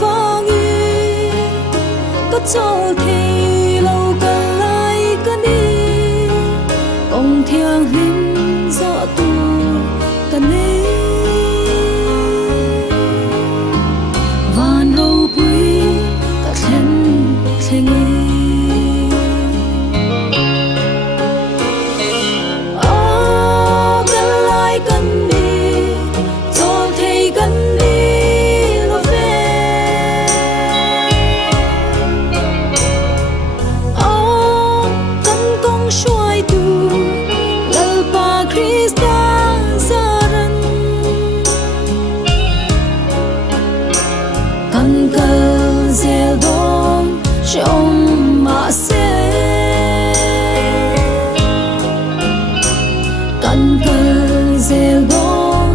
vang y có châu thì lâu cần lại cái đi ông thiang linh rõ tu cái đi và nâu bụi cả khen y trong mà sẽ cần cơ dễ đó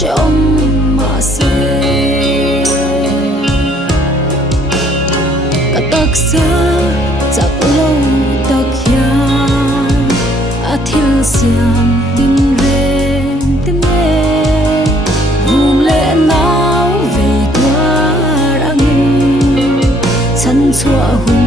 trong mà sẽ cả tất xa chắc lâu tất hiang thiếu xiang tin về tin nghe vùng lệ nào về qua ra nghìn chân chua hùng